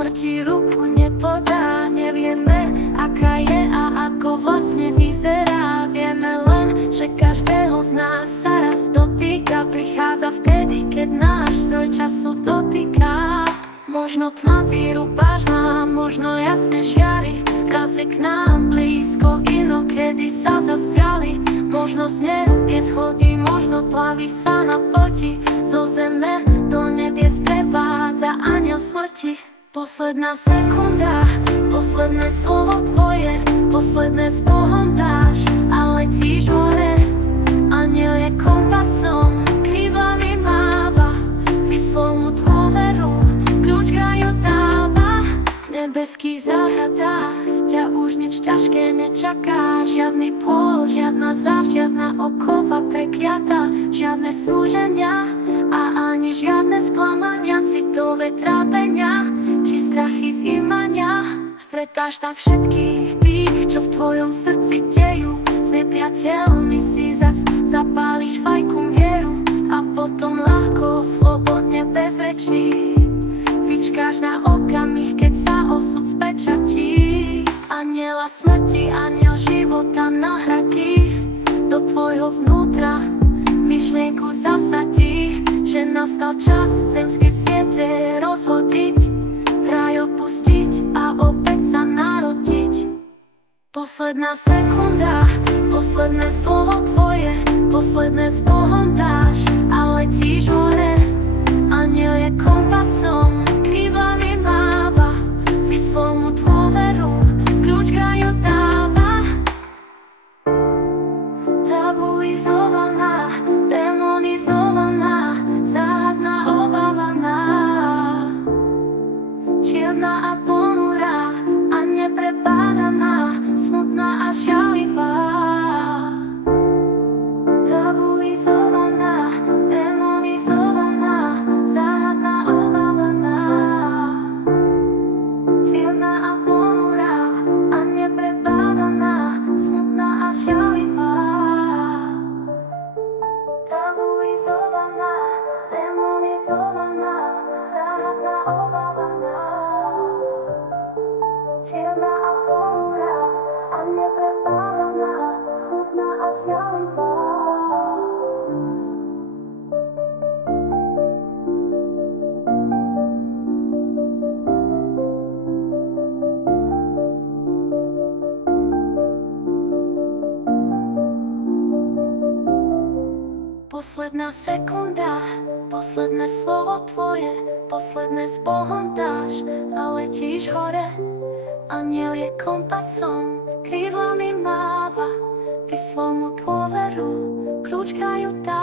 smrti ruku nepodá. Nevieme, aká je a ako vlastne vyzerá. Vieme len, že každého z nás sa raz dotýka. Prichádza vtedy, keď náš stroj času dotýka. Možno tmavý rúbaž má, možno jasne žiari. Raz je k nám blízko, inokedy sa zasťali. Možno z nebies chodí, možno plaví sa na ploti. Zo zeme do nebies prevádza anjel smrti. Posledná sekunda, posledné slovo tvoje, posledné s Bohom dáš a letíš hore. Anjel je kompasom, krídlami máva, vyslal mu dôveru, kľúč kraju dáva. V nebeských záhradách ťa už nič ťažké nečaká. Žiadny pôl, žiadna zášť, žiadna okova prekliata. Žiadne súženia a ani žiadne sklamania. Citové trápenia, či strachy z imania. Stretáš tam všetkých tých, čo v tvojom srdci dejú. S nepriateľmi si zas zapáliš fajku mieru. A potom ľahko, slobodne, bez rečí vyčkáš na okamih, keď sa osud spečatí. Anjela smrti, anjel života nahradí. Do tvojho vnútra myšlienku zasadí, že nastal čas zemské siete rozhodiť, raj opustiť a opäť sa narodiť. Posledná sekunda, posledné slovo tvoje, posledné s Bohom dáš a letíš hore. Anjel je kompasom, krídlami máva, vyslal mu dôveru, kľúč kraju dáva. Tabuizovaná, demonizovaná, záhadná, obávaná, čierna a ponurá a neprepádaná, smutná a žialivá. Tabuizovaná, demonizovaná, záhadná, obávaná, čierna a ponurá a neprepádaná, smutná a žialivá. Tabuizovaná, demonizovaná, záhadná, obávaná, čierna a ponurá a neprepádaná, smutná a žialivá. Posledná sekunda, posledné slovo tvoje, posledné s Bohom dáš a letíš hore. Anjel je kompasom, krídlami máva, vyslal mu dôveru, kľúč kraju dáva.